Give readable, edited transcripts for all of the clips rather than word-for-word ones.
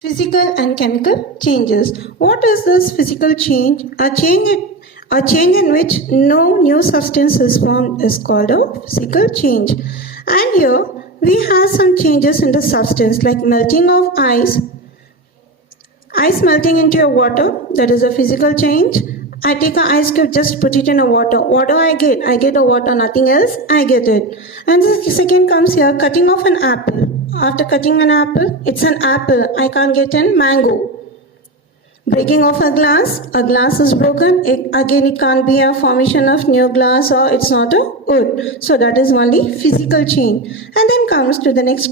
Physical and chemical changes. What is this physical change? A change in which no new substance is formed is called a physical change. And here we have some changes in the substance like melting of ice melting into a water, that is a physical change. I take an ice cube, just put it in a water. What do I get? I get a water, nothing else, I get it. And the second comes here, cutting off an apple. After cutting an apple, it's an apple. I can't get a mango. Breaking of a glass is broken. Again, it can't be a formation of new glass or it's not a wood. So that is only physical change. And then comes to the next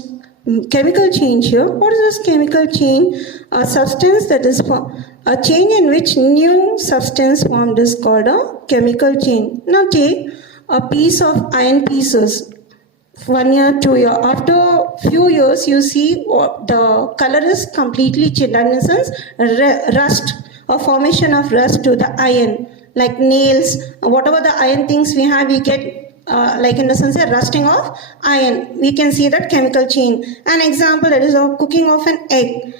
chemical change here. What is this chemical change? A substance that is a change in which new substance formed is called a chemical change. Now take a piece of iron pieces. 1 year, 2 year. After a few years, you see the color is completely changed. In a sense, rust or formation of rust to the iron, like nails, whatever the iron things we have, we get like in the sense a rusting of iron. We can see that chemical change. An example that is of cooking of an egg.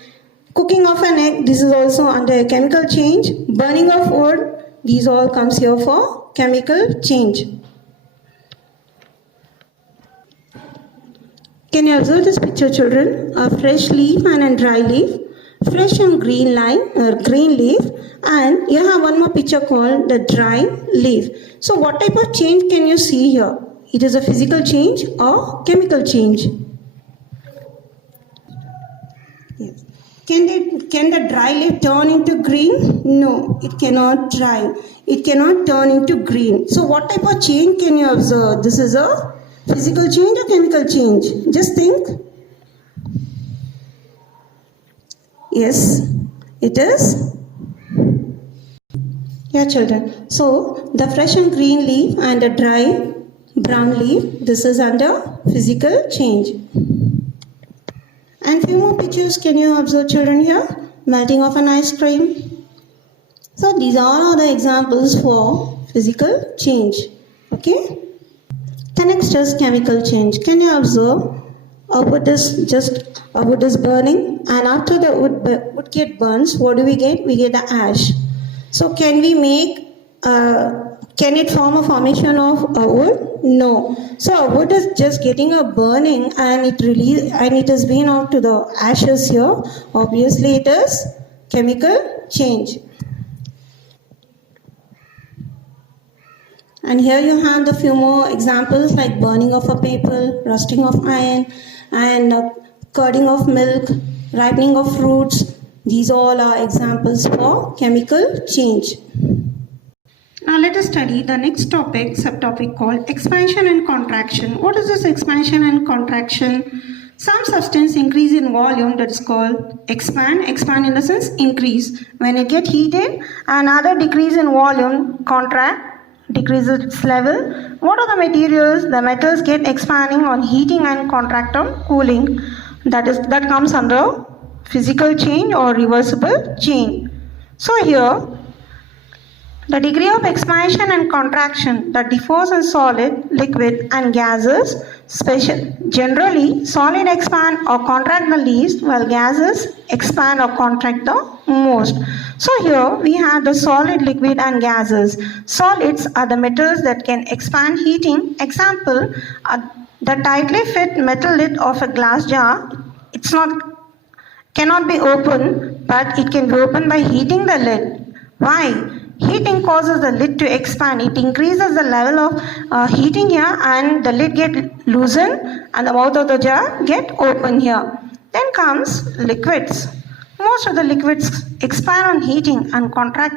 Cooking of an egg, this is also under a chemical change. Burning of wood, these all comes here for chemical change. Can you observe this picture, children? A fresh leaf and a dry leaf. Fresh and green leaf, and you have one more picture called the dry leaf. So what type of change can you see here? It is a physical change or chemical change? Yes. Can the dry leaf turn into green? No, it cannot dry. It cannot turn into green. So what type of change can you observe? This is a physical change or chemical change? Just think. Yes, it is. Yeah, children. So the fresh and green leaf and the dry brown leaf, this is under physical change. And few more pictures can you observe, children, here? Melting of an ice cream. So these all are the examples for physical change. Okay. The next is chemical change. Can you observe? A wood is burning, and after the wood get burns, what do we get? We get the ash. So can it form a formation of a wood? No. So a wood is just getting a burning and it has been out to the ashes here. Obviously it is chemical change. And here you have the few more examples like burning of a paper, rusting of iron, and curding of milk, ripening of fruits. These all are examples for chemical change. Now let us study the next subtopic called expansion and contraction. What is this expansion and contraction? Some substance increase in volume, that is called expand in the sense increase. When it get heated, another decrease in volume, contract, decreases its level. What are the materials? The metals get expanding on heating and contract on cooling. That comes under physical change or reversible change. So here, the degree of expansion and contraction that differs in solid, liquid and gases. Generally, solid expand or contract the least, while gases expand or contract the most. So here we have the solid, liquid and gases. Solids are the metals that can expand heating. Example, the tightly fit metal lid of a glass jar. Cannot be opened, but it can be opened by heating the lid. Why? Heating causes the lid to expand. It increases the level of heating here, and the lid get loosened and the mouth of the jar get open here. Then comes liquids. Most of the liquids expand on heating and contract.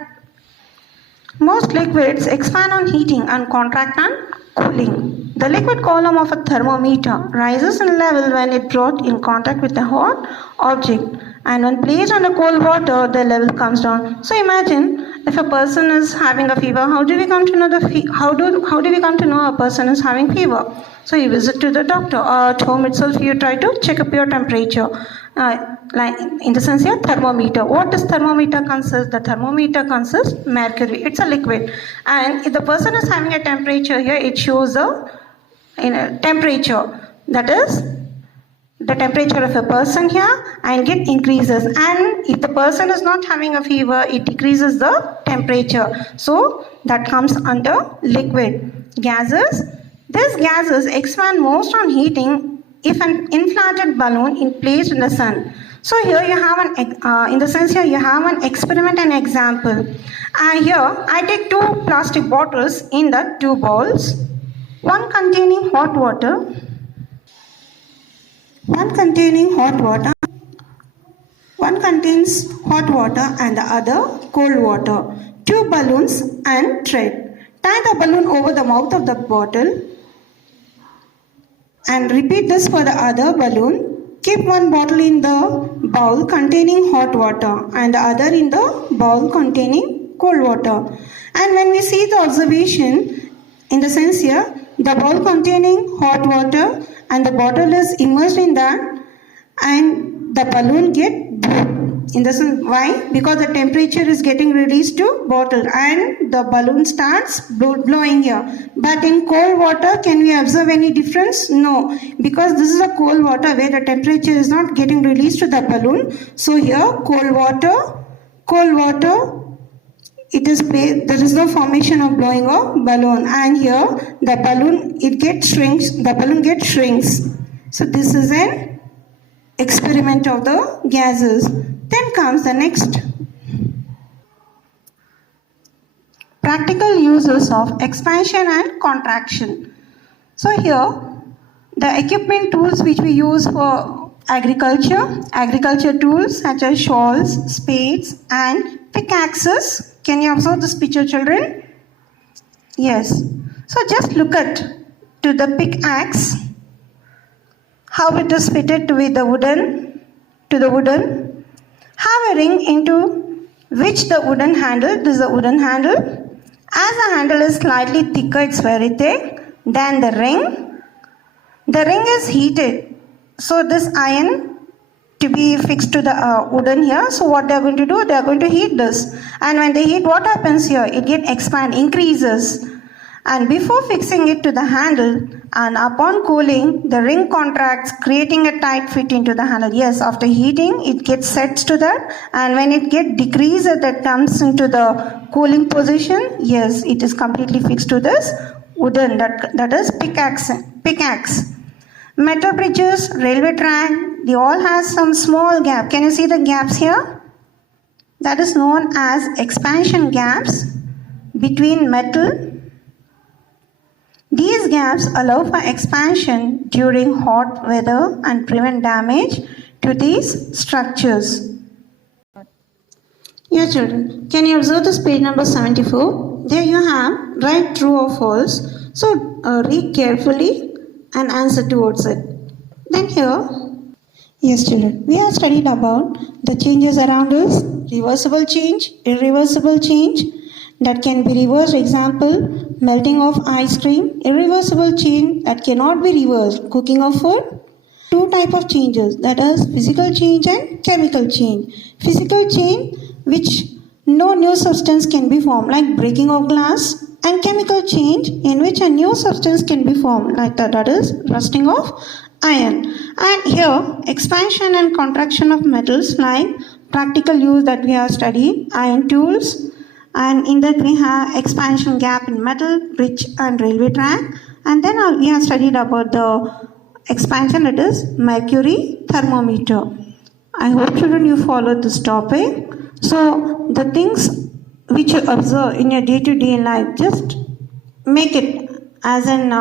Most liquids expand on heating and contract on cooling. The liquid column of a thermometer rises in level when it brought in contact with a hot object, and when placed under cold water, the level comes down. So imagine if a person is having a fever, how do we come to know how do we come to know a person is having fever? So you visit to the doctor, or at home itself you try to check up your temperature. Like in the sense here, thermometer. What does thermometer consist? The thermometer consists mercury. It's a liquid, and if the person is having a temperature here, it shows a temperature. That is the temperature of a person here and get increases, and if the person is not having a fever, it decreases the temperature. So that comes under liquid. Gases. These gases expand most on heating if an inflated balloon is placed in the sun. So here you have in the sense here you have an experiment and example. Here I take two plastic bottles in the two bowls, one containing hot water, one contains hot water and the other cold water. Two balloons and thread. Tie the balloon over the mouth of the bottle and repeat this for the other balloon. Keep one bottle in the bowl containing hot water and the other in the bowl containing cold water. And when we see the observation, in the sense here, the bowl containing hot water and the bottle is immersed in that, and the balloon get blue. In the sense, why? Because the temperature is getting released to bottle and the balloon starts blowing here. But in cold water, can we observe any difference? No, because this is a cold water where the temperature is not getting released to the balloon. So here cold water, there is no formation of blowing of balloon, and here the balloon gets shrinks. So this is an experiment of the gases. Then comes the next. Practical uses of expansion and contraction. So here the equipment tools which we use for agriculture tools such as shawls, spades and pickaxes. Can you observe this picture, children? Yes. So just look at to the pickaxe, how it is fitted with the wooden. Have a ring into which the wooden handle, this is the wooden handle. As the handle is slightly thicker, it's very thick, than the ring. The ring is heated. So this iron to be fixed to the wooden here. So what they are going to do, they are going to heat this. And when they heat, what happens here? It increases. And before fixing it to the handle, and upon cooling, the ring contracts, creating a tight fit into the handle. Yes, after heating, it gets set to that, and when it gets decreased, that comes into the cooling position. Yes, it is completely fixed to this wooden, that is pickaxe. Metal bridges, railway track, they all have some small gap. Can you see the gaps here? That is known as expansion gaps between metal. These gaps allow for expansion during hot weather and prevent damage to these structures. Yes, children, can you observe this page number 74? There you have write true or false. So read carefully and answer towards it. Then here, yes, children, we have studied about the changes around us, reversible change, irreversible change, that can be reversed. Example, melting of ice cream, irreversible change that cannot be reversed, cooking of food. Two types of changes, that is physical change and chemical change. Physical change, which no new substance can be formed, like breaking of glass, and chemical change in which a new substance can be formed, like that is rusting of iron. And here expansion and contraction of metals, like practical use that we have studied, iron tools. And in that we have expansion gap in metal, bridge and railway track. And then we have studied about the expansion, it is mercury thermometer. I hope children you followed this topic. So the things which you observe in your day-to-day life, just make it as an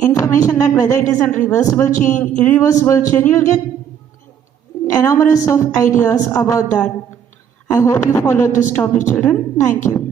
information that whether it is a reversible change, irreversible change, you will get enormous of ideas about that. I hope you followed this topic, children. Thank you.